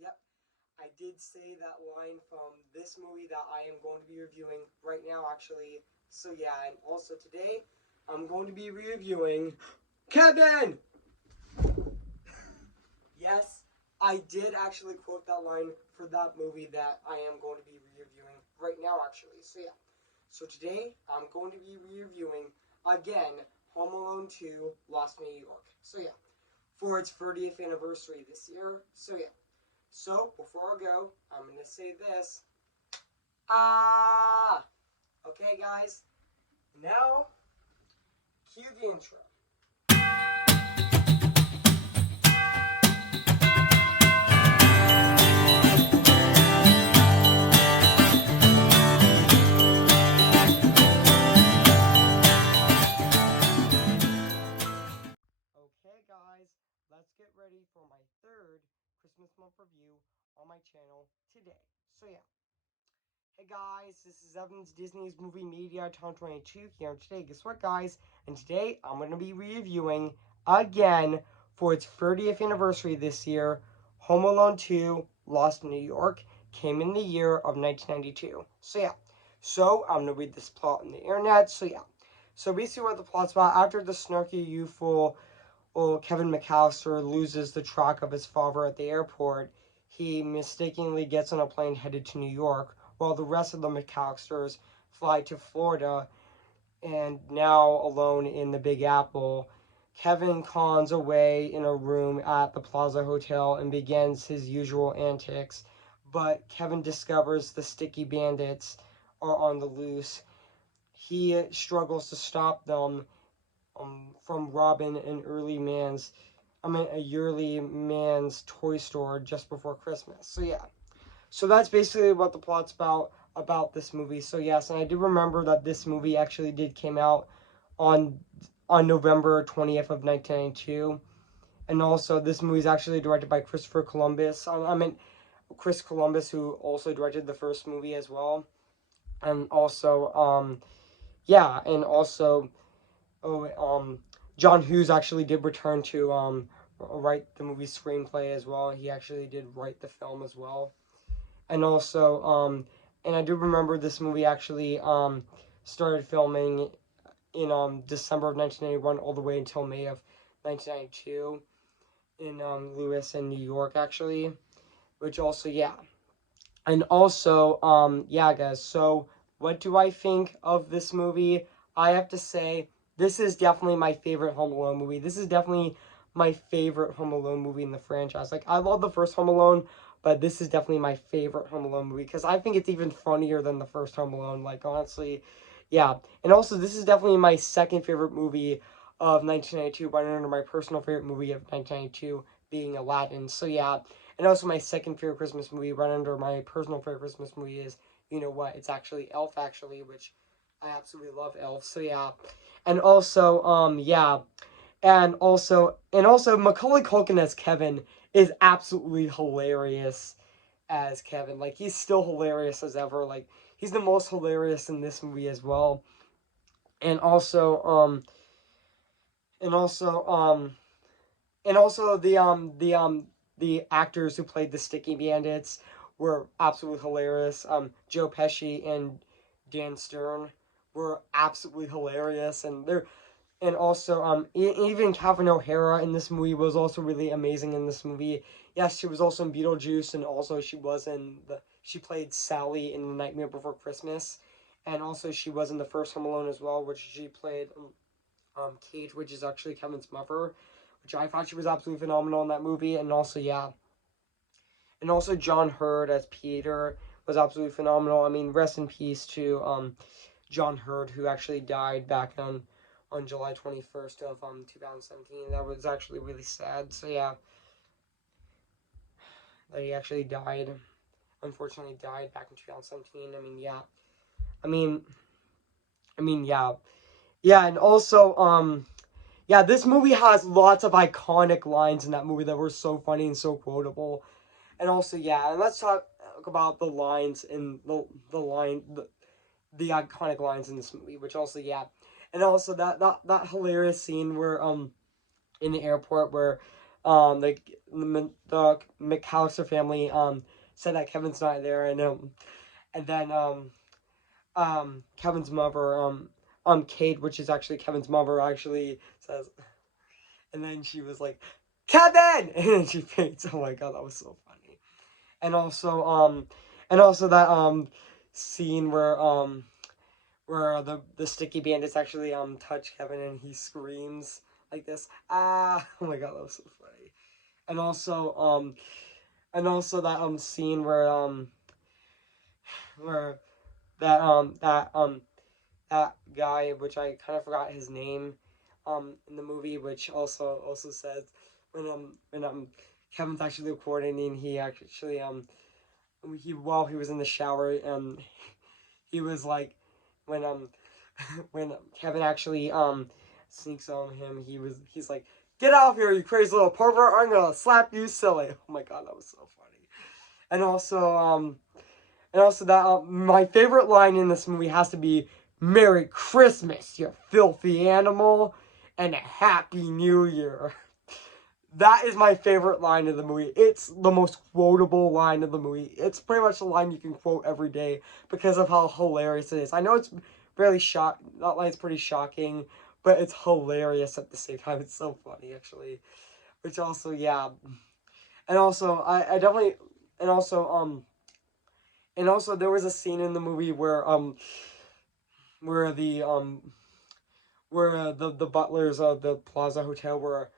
Yep, I did say that line from this movie that I am going to be reviewing right now, actually. So yeah, and also today I'm going to be reviewing Kevin. Yes, I did actually quote that line for that movie that I am going to be reviewing right now, actually. So yeah, so today I'm going to be reviewing again Home Alone 2: Lost in New York. So yeah, for its 30th anniversary this year. So yeah. So before I go, I'm gonna say this. Ah! Okay, guys. Now, cue the intro. Okay, guys, let's get ready for my third Christmas month review on my channel today. So yeah. Hey guys, this is Evans Disney's Movie Media Town 22 here today. Guess what, guys? And today I'm going to be reviewing again for its 30th anniversary this year. Home Alone 2: Lost in New York came in the year of 1992. So yeah, so I'm going to read this plot on the internet. So yeah, so basically what the plot's about: after the snarky, youthful Kevin McAllister loses the track of his father at the airport, he mistakenly gets on a plane headed to New York, while the rest of the McAllisters fly to Florida. And now alone in the Big Apple, Kevin cons away in a room at the Plaza Hotel and begins his usual antics. But Kevin discovers the sticky bandits are on the loose. He struggles to stop them from robbing a yearly man's toy store just before Christmas. So yeah, so that's basically what the plot's about this movie. So yes, and I do remember that this movie actually did came out on November 20th of 1992, and also this movie is actually directed by Christopher Columbus. Chris Columbus, who also directed the first movie as well, and also yeah, and also oh, John Hughes actually did return to write the movie screenplay as well. He actually did write the film as well, and also and I do remember this movie actually started filming in December of 1991 all the way until May of 1992 in Lewis and New York actually, which also yeah, and also yeah guys. So what do I think of this movie? I have to say this is definitely my favorite Home Alone movie. This is definitely my favorite Home Alone movie in the franchise. Like I love the first Home Alone, but this is definitely my favorite Home Alone movie because I think it's even funnier than the first Home Alone. Like honestly, yeah. And also this is definitely my second favorite movie of 1992, but under my personal favorite movie of 1992 being Aladdin. So yeah, and also my second favorite Christmas movie, right under my personal favorite Christmas movie is, you know what, it's actually Elf actually, which I absolutely love Elf. So yeah. And also, yeah. And also Macaulay Culkin as Kevin is absolutely hilarious as Kevin. Like he's still hilarious as ever. Like he's the most hilarious in this movie as well. And also, and also, and also the actors who played the Sticky Bandits were absolutely hilarious. Joe Pesci and Dan Stern were absolutely hilarious, and also even Catherine O'Hara in this movie was also really amazing in this movie. Yes, she was also in Beetlejuice, and also she played Sally in The Nightmare Before Christmas, and also she was in the first Home Alone as well, which she played Kate, which is actually Kevin's mother, which I thought she was absolutely phenomenal in that movie. And also, yeah, and also John Hurd as Peter was absolutely phenomenal. I mean, rest in peace to John Hurd, who actually died back on July 21st of 2017. That was actually really sad. So yeah, that he actually died. Unfortunately, died back in 2017. I mean, yeah. I mean, yeah, yeah, and also yeah, this movie has lots of iconic lines in that movie that were so funny and so quotable. And also, yeah, and let's talk about the lines in the iconic lines in this movie, which also, yeah. And also that hilarious scene where in the airport where the McAllister family said that Kevin's not there, and then Kevin's mother Kate, which is actually Kevin's mother, actually says, and then she was like, Kevin, and then she faints. Oh my god, that was so funny. And also that scene where the sticky bandits actually touch Kevin and he screams like this. Ah, oh my god, that was so funny. And also that scene where that guy, which I kind of forgot his name in the movie, which also says when Kevin's actually recording, and he actually while he was in the shower, he was like, when when Kevin actually sneaks on him, he's like, get out of here, you crazy little pervert, I'm gonna slap you silly. Oh my god, that was so funny. And also that my favorite line in this movie has to be Merry Christmas, you filthy animal, and a Happy New Year. That is my favorite line of the movie. It's the most quotable line of the movie. It's pretty much the line you can quote every day because of how hilarious it is. I know it's really that line's pretty shocking, but it's hilarious at the same time. It's so funny, actually. Which also, yeah. And also, I definitely, and also there was a scene in the movie where the butlers of the Plaza Hotel were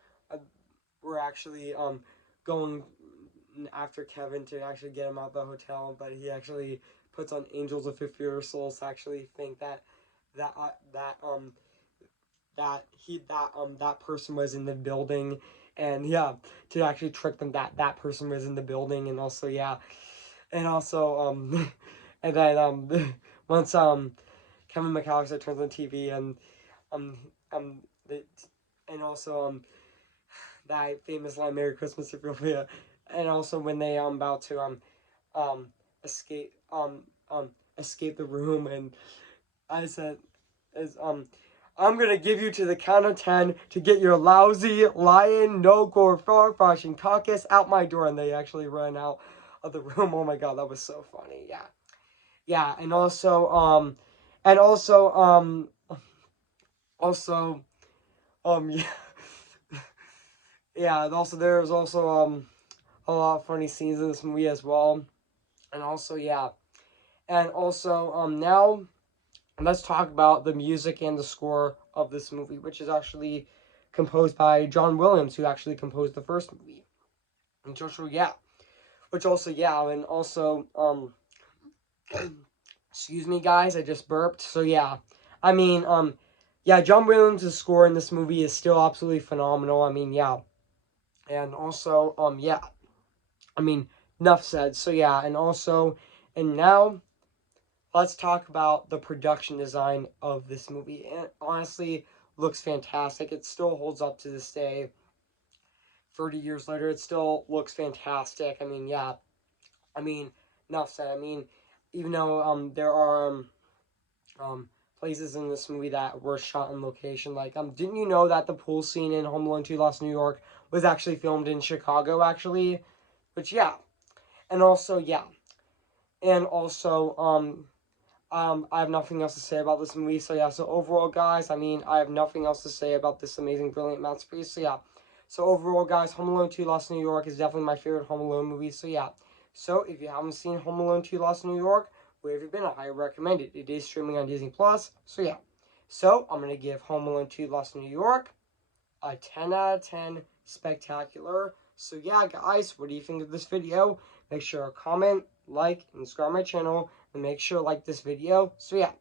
actually going after Kevin to actually get him out of the hotel, but he actually puts on Angels of Fear Souls to actually think that that person was in the building, and yeah, to actually trick them that person was in the building, and also yeah, and also and then once Kevin McAllister turns on TV, and um um the, and also that famous line "Merry Christmas, Ethiopia," and also when they about to um escape escape the room, and I said is I'm gonna give you to the count of 10 to get your lousy lion no gore frog caucus out my door, and they actually ran out of the room. Oh my god, that was so funny. Yeah, yeah, and also yeah. Yeah, and also there's also a lot of funny scenes in this movie as well. And also, yeah. And also, now let's talk about the music and the score of this movie, which is actually composed by John Williams, who actually composed the first movie. And also, yeah. Which also, yeah, and also, excuse me, guys, I just burped. So, yeah. I mean, yeah, John Williams' score in this movie is still absolutely phenomenal. I mean, yeah. And also, yeah. I mean, enough said. So yeah, and now let's talk about the production design of this movie. And honestly, looks fantastic. It still holds up to this day. 30 years later, it still looks fantastic. I mean, yeah. I mean, enough said. I mean, even though there are places in this movie that were shot in location, like didn't you know that the pool scene in Home Alone 2 Lost New York was actually filmed in Chicago, actually? Which yeah. And also, yeah. And also, I have nothing else to say about this movie. So yeah, so overall, guys, I mean, I have nothing else to say about this amazing, brilliant masterpiece. So yeah, so overall, guys, Home Alone 2 Lost in New York is definitely my favorite Home Alone movie. So yeah, so if you haven't seen Home Alone 2 Lost in New York, where have you been? I highly recommend it. It is streaming on Disney Plus. So yeah, so I'm gonna give Home Alone 2 Lost in New York a 10 out of 10 spectacular. So yeah, guys, what do you think of this video? Make sure to comment, like, and subscribe my channel, and make sure to like this video. So yeah,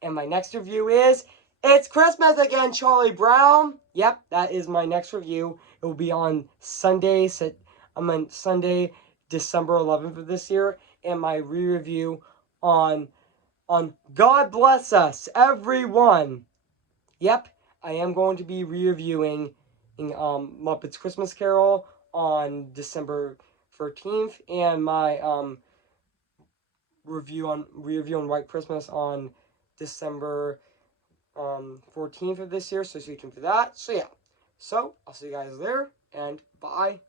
and my next review is It's Christmas Again, Charlie Brown. Yep, that is my next review. It will be on Sunday, Sunday, December 11th of this year, and my re-review on God Bless Us, Everyone. Yep, I am going to be reviewing Muppets Christmas Carol on December 13th, and my review on White Christmas on December 14th of this year. So stay tuned for that. So yeah, so I'll see you guys there. and bye.